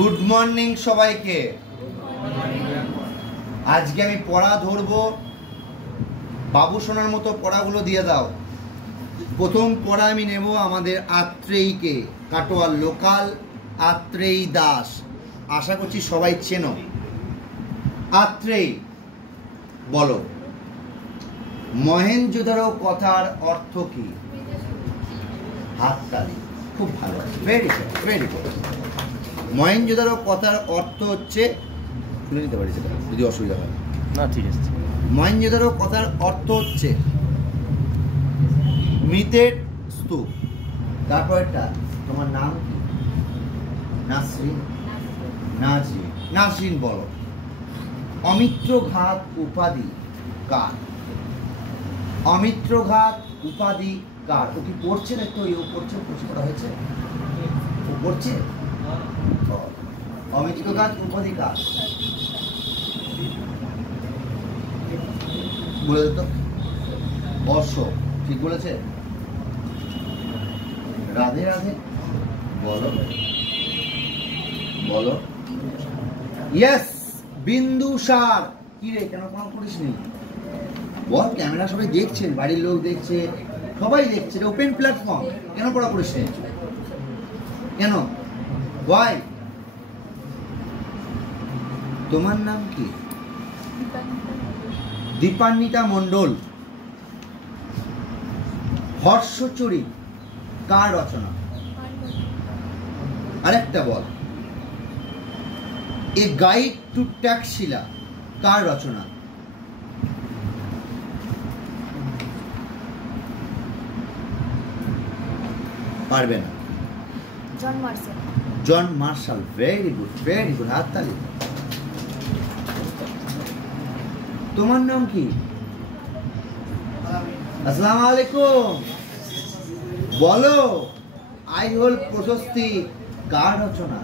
Good morning সবাইকে। আজকে আমি পড়া ধরবো, বাবু সোনার মতো পড়াগুলো দিয়ে দাও। প্রথম পড়া আমি নেব আমাদের আত্রেয়ীকে, কাটোয়ার লোকাল আত্রেয়ী দাস। আশা করছি সবাই চেনো। আত্রেয়ী, বলো মহেঞ্জোদারো কথার অর্থ কি? হাততালি, খুব ভালো, very good, very good. Mohenjo-daro কথার অর্থ হচ্ছে, শুনে নিতে পারি সেটা যদি অসুবিধা হয় না, ঠিক আছে। মহেঞ্জোদারো কথার অর্থ হচ্ছে মৃতের স্তূপ। তারপরটা, তোমার নাম কি? নাসরিন। নাজরিন, নাজরিন বলো অমিত্রঘাত উপাধি কার? অমিত্রঘাত উপাধি কার? ও কি পড়ছে না? তো ও পড়ছে, প্রশ্ন করা হয়েছে, ও পড়ছে। অমিত্রঘাত উপাধি কার বলে দিত? অশোক, ঠিক বলেছে। রাধে রাধে বলো, বলো ইয়েস। বিন্দুসার। কি রে, কেন কোনো করিস নি? বল, ক্যামেরা সবাই দেখছে, বাড়ির লোক দেখছে, সবাই দেখছে, ওপেন প্ল্যাটফর্ম। কেন পড়া করিস নি? কেন? ওয়াই? তোমার নাম কি? দীপান্বিতা মণ্ডল। হর্ষচরিত কার রচনা? আরেকটা বল। এ গাইড টু ট্যাক্সিলা কার রচনা? পারবে না। John Marshall. John Marshall, very good, very good, হাততালি। তোমার নাম কি? আসসালামু আলাইকুম। বলো আইহোল প্রশস্তি কার রচনা?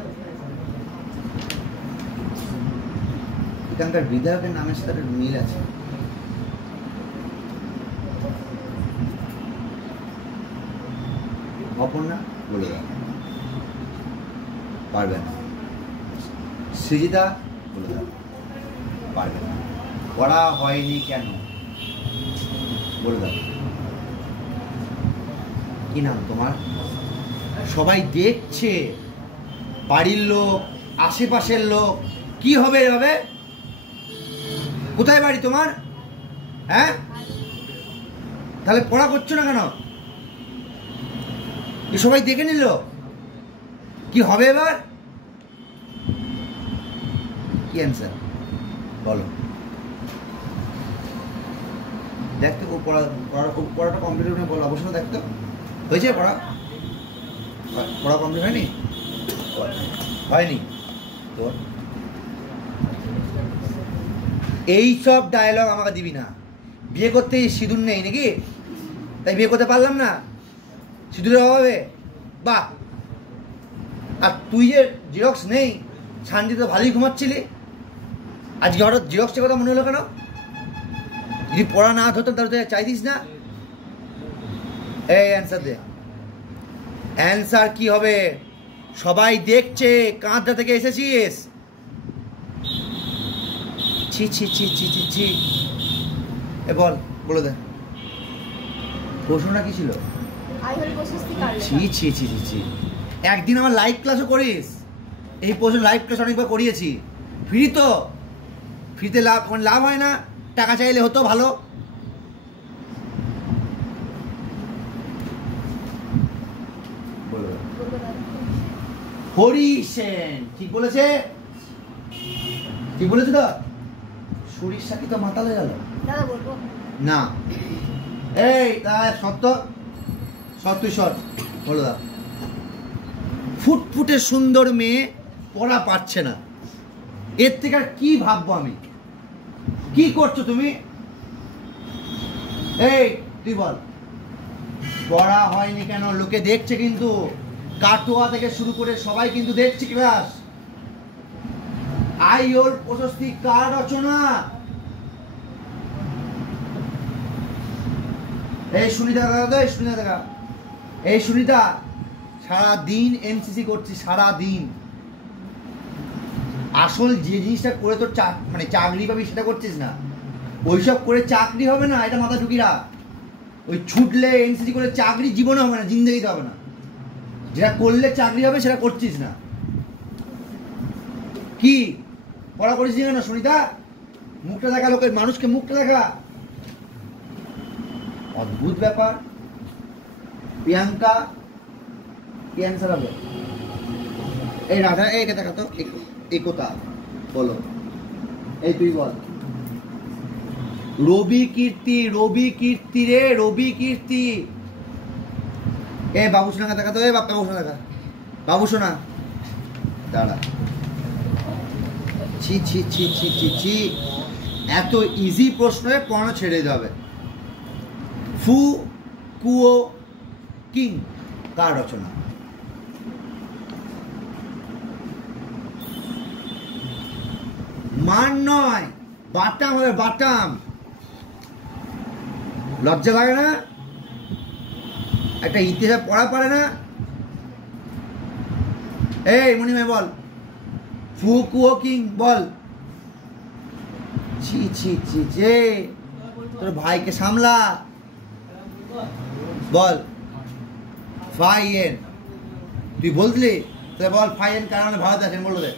এখানকার বিধায়কের নামের সাথে মিল আছে। অপর্ণা, বলে দাও। পারবে না। সৃজিতা, বলে দাও। পারবে না। পড়া হয়নি কেন? বলে দাও। কি নাম তোমার? সবাই দেখছে, বাড়ির লোক, আশেপাশের লোক। কি হবে এভাবে? কোথায় বাড়ি তোমার? হ্যাঁ, তাহলে পড়া করছো না কেন? সবাই দেখে নিল, কি হবে এবার? কি অ্যান্সার বলো? দেখতো পড়াটা কমপ্লিট হয়ে বলো, অবশ্যই দেখতো। হয়েছে পড়া? পড়া কমপ্লিট হয়নি? হয়নি তো এই সব ডায়লগ আমাকে দিবি না। বিয়ে করতে সিঁদুর নেই নাকি? তাই বিয়ে করতে পারলাম না সিঁদুরের অভাবে? বাহ। আর তুই যে জিরক্স নেই, শান্তিতে ভালোই ঘুমাচ্ছিলি, আজকে হঠাৎ জিরক্সের কথা মনে হলো কেন? যদি পড়া না ধরতাম তাহলে চাইতিস না? এই অ্যান্সার দে। অ্যান্সার কি হবে? সবাই দেখছে, কাঁদটা থেকে এসেছিস। ছি ছি ছি ছি ছি ছি। এ বল, বলে দে প্রশ্নটা কি ছিল? ছি ছি ছি ছি ছি। একদিন আমার লাইভ ক্লাসও করিস। এই প্রশ্ন লাইভ ক্লাস অনেকবার করিয়েছি। ফ্রি তো, ফ্রিতে লাভ লাভ হয় না, টাকা চাইলে হতো ভালো। হরি সেন, ঠিক বলেছে, ঠিক বলেছে তো। সরিষা কি তো মাতালে গেল না? এই তাই সত্য সত্যি সৎ বলে দাও। ফুটফুটে সুন্দর মেয়ে পড়া পাচ্ছে না, এর থেকে আর কি ভাববো আমি? কি করছো তুমি? এই তুই বল, পড়া হয়নি কেন? লোকে দেখছে কিন্তু, কাটোয়া থেকে শুরু করে সবাই কিন্তু দেখছে ক্লাস। আইহোল প্রশস্তি কার রচনা? এই সুনিতা দাদা, এই সুনিতা দাদা, এই সুনিতা, সারা দিন এমসিসি করছি, সারা দিন আসল যে জিনিসটা করে তোর মানে চাকরি পাবি সেটা করছিস না, ওইসব করে চাকরি হবে না, এটা মাথা ঢুকিরা। ওই ছুটলে এনসিসি করে চাকরি জীবনে হবে না, জিন্দেগিতে হবে না। যেটা করলে চাকরি হবে সেটা করছিস না। কি পড়া করিস না সুনিতা? মুখটা দেখা, লোকের মানুষকে মুখটা দেখা, অদ্ভুত ব্যাপার। প্রিয়াঙ্কা কি অ্যান্সার হবে? এই রাধা, এইটা দেখা তো, একতা বলো। এই তুই বল। রবি কীর্তি, রবি কীর্তি রে, রবি কীর্তি। এ বাবু সোনা দেখা তো, এ বাবু সোনা দেখা, বাবু সোনা দাঁড়া। ছি ছি ছি ছি ছি ছি, এত ইজি প্রশ্নে পড়ানো ছেড়ে দিতে হবে। ফু কুও কিং কার রচনা? মান নয়, বাটাম হবে, বাটাম। লজ্জা লাগে না? একটা ইতিহাস পড়া পারে না? এই মণিমাই বল, ফু কুও কিং বল। ছি ছি ছি ছি, তোর ভাইকে সামলা, বল। ফাইয়েন, তুই বললি তাহলে বল। ফাইয়েন কারণে ভারত আছেন বললো দে।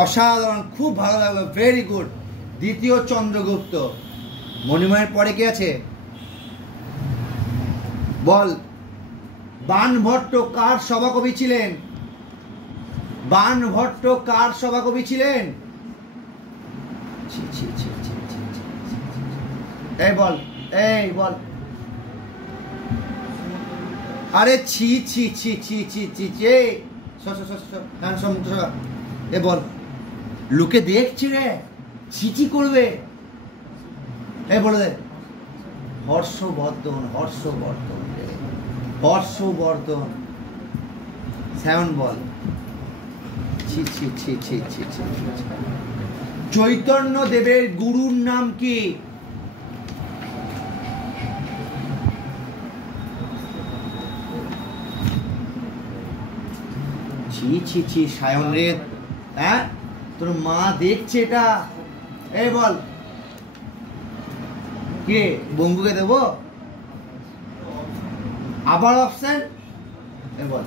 অসাধারণ, খুব ভালো লাগলো, ভেরি গুড। দ্বিতীয় চন্দ্রগুপ্ত। মণিময়ের পরে কি আছে বল। বাণভট্ট কার সভাকবি ছিলেন? বাণভট্ট কার সভাকবি ছিলেন? এই বল, এই বল। আরে ছি ছি ছি ছি ছি ছি ছি, এ বল। লোকে দেখছি রে, ছিচি করবে। এই বলে দে। হর্ষবর্ধন, হর্ষবর্ধন, হর্ষবর্ধন। সেভেন বল। ছি ছি ছি ছি ছি ছি। চৈতন্য দেবের গুরুর নাম কি? ছি ছি ছি, সায়ন রে, হ্যাঁ তোর মা দেখছে এটা। এই বল। কে বঙ্গুকে দেব? আবার অপশন, এই বল।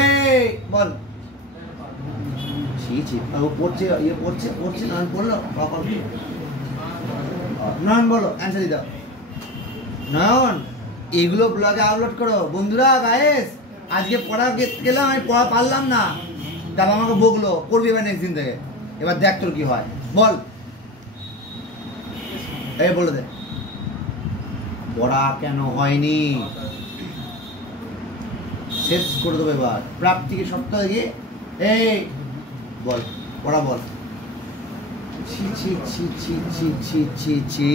এই বল। ছি ছি, ও পড়ছে, ইয়ে পড়ছে, পড়ছে, নয়ন পড়লো, নয়ন বলো, অ্যান্সার দিতে। নয়ন, এগুলো ব্লগে আপলোড করো বন্ধুরা। গাইস, আজকে পড়া গেলাম, আমি পড়া পারলাম না, তারপর আমাকে বকলো, করবি এবার নেক্সট দিন থেকে। এবার দেখ তোর কি হয়, বল। এই বলে দে। পড়া কেন হয়নি শেষ করে দেবো এবার। প্রাপ্তিকে সপ্তাহে গিয়ে এই বল, পড়া বল। ছি ছি ছি ছি ছি ছি ছি ছি,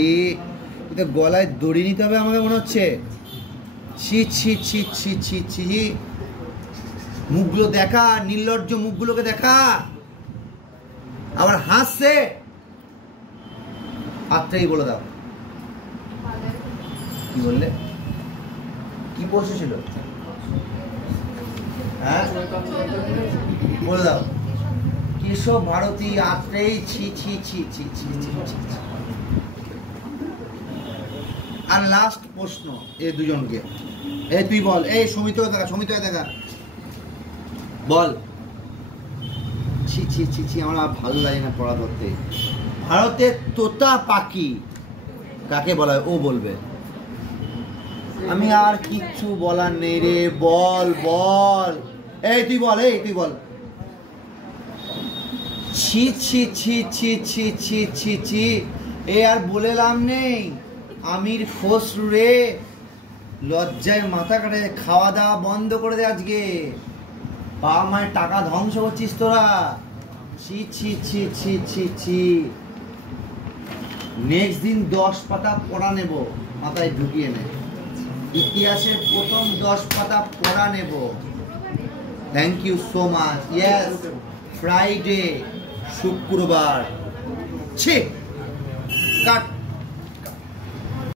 এটা গলায় দড়ি নিতে হবে আমাকে মনে হচ্ছে। ছি ছি ছি ছি ছি ছি, মুখগুলো দেখা, নির্লজ্জ মুখগুলোকে দেখা, আবার হাসছে। আত্মাই বলে দাও। কি বললে? কি প্রশ্ন ছিল? হ্যাঁ বলে দাও। কেশব ভারতী, আত্রেই, ছি ছি ছি ছি ছি ছি ছি। আর লাস্ট প্রশ্ন এই দুজনকে। এই তুই বল। এই সমিত দেখা, সমিত দেখা বল। ছি ছি ছি ছি, আমার ভালো লাগে না পড়া ধরতে। ভারতের তোতা পাখি কাকে বলা হয়? ও বলবে। আমি আর কিচ্ছু বলার নেই রে, বল বল। এই তুই বল, এই তুই বল। ছি ছি ছি ছি ছি ছি ছি ছি, এ আর বলে লাভ নেই। আমির খসরু রে, লজ্জায় মাথা কাটে। খাওয়া দাওয়া বন্ধ করে দে আজকে, বাবা মায়ের টাকা ধ্বংস করছিস তোরা। ছি ছি ছি ছি ছি ছি। নেক্সট দিন 10 পাতা পড়া নেব, মাথায় ঢুকিয়ে নে। ইতিহাসের প্রথম 10 পাতা পড়া নেব। Thank you so much. Yes, Friday, শুক্রবার। ছি কাট।